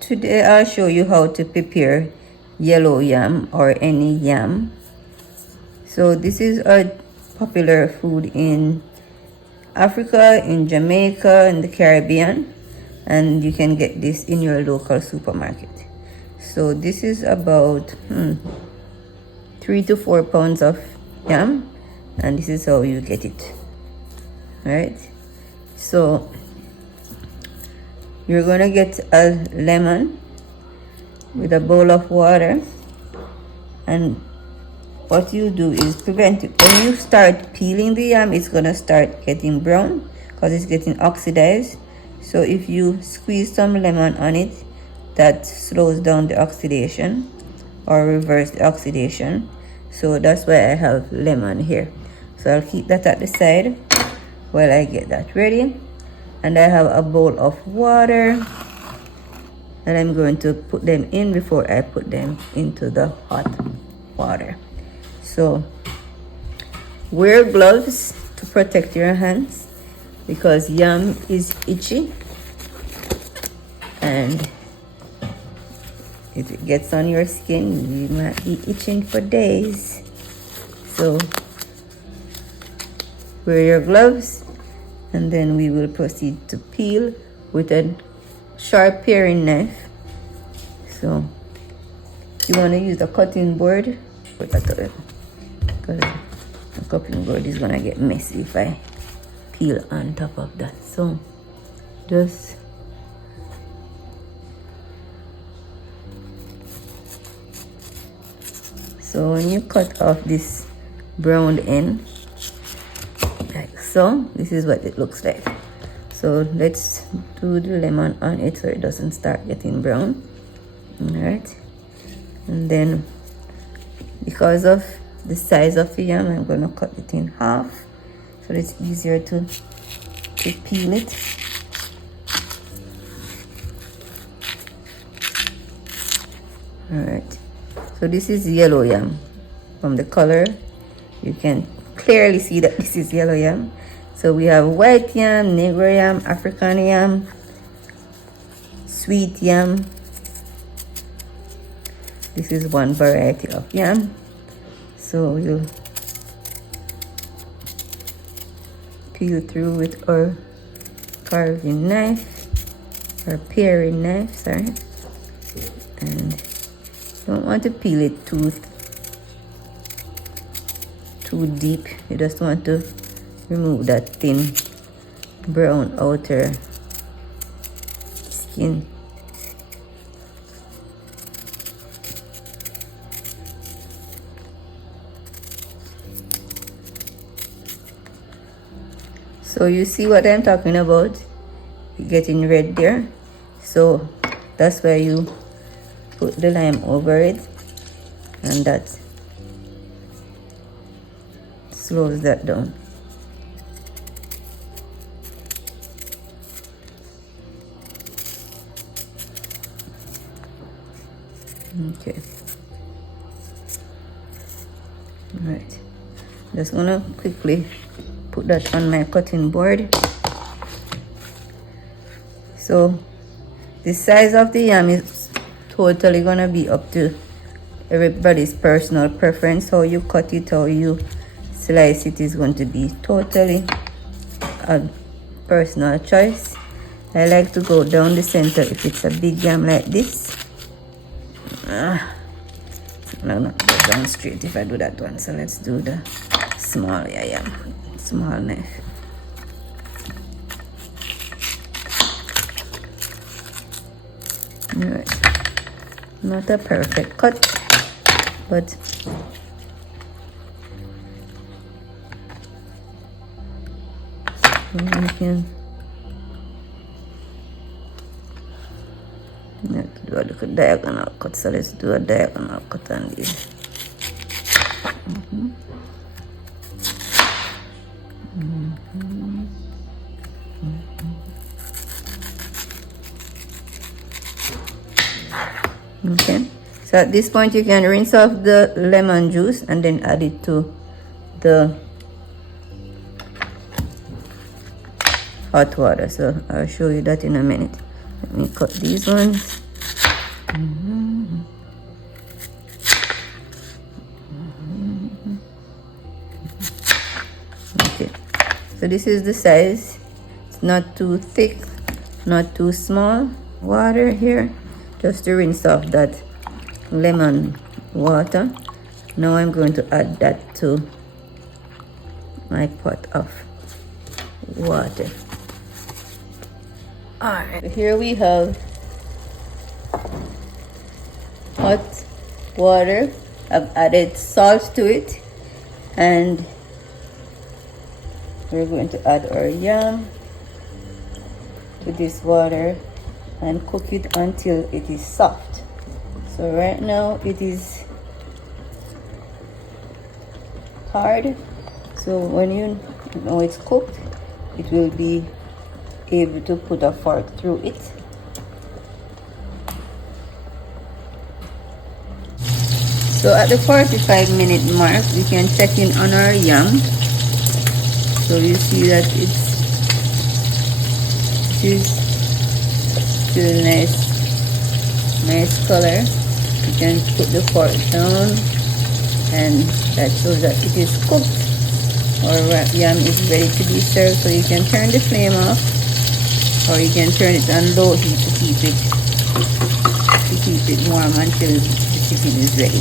Today I'll show you how to prepare yellow yam or any yam. So this is a popular food in Africa, in Jamaica, in the Caribbean, and you can get this in your local supermarket. So this is about 3 to 4 pounds of yam, and this is how you get it. Right? So you're gonna get a lemon with a bowl of water, and what you do is prevent it. When you start peeling the yam, it's gonna start getting brown because it's getting oxidized. So if you squeeze some lemon on it, that slows down the oxidation or reverse the oxidation. So that's why I have lemon here. So I'll keep that at the side while I get that ready. And I have a bowl of water that I'm going to put them in before I put them into the hot water. So wear gloves to protect your hands because yam is itchy, and if it gets on your skin, you might be itching for days. So wear your gloves, and then we will proceed to peel with a sharp paring knife. So you want to use a cutting board, because the cutting board is gonna get messy if I peel on top of that. So just so when you cut off this brown end like so, this is what it looks like. So let's do the lemon on it so it doesn't start getting brown. All right, and then because of the size of the yam, I'm going to cut it in half so it's easier to peel it. All right, so this is yellow yam. From the color, you can clearly see that this is yellow yam. So we have white yam, negro yam, African yam, sweet yam. This is one variety of yam. So you peel through with our carving knife or paring knife, sorry. And you don't want to peel it too deep. You just want to remove that thin brown outer skin. So you see what I'm talking about? Getting red there. So that's why you put the lime over it, and that slows that down. Okay. All right. Just gonna quickly put that on my cutting board. So the size of the yam is totally gonna be up to everybody's personal preference. How you cut it, how you slice it is going to be totally a personal choice. I like to go down the center if it's a big yam like this. No, not go down straight if I do that one. So let's do the small yam, small knife. All right, not a perfect cut, but we can do a little diagonal cut. So let's do a diagonal cut on this. Okay, so at this point you can rinse off the lemon juice and then add it to the hot water. So I'll show you that in a minute. Let me cut these ones. Okay, so this is the size. It's not too thick, not too small. Water here, just to rinse off that lemon water. Now I'm going to add that to my pot of water. Alright, so here we have hot water. I've added salt to it, and we're going to add our yam to this water and cook it until it is soft. So right now it is hard, so when you know it's cooked, it will be able to put a fork through it. So at the 45-minute mark, we can check in on our yam. So you see that it is still nice color. You can put the fork down, and that shows that it is cooked. Our yam is ready to be served. So you can turn the flame off, or you can turn it on low heat to keep it warm until the chicken is ready.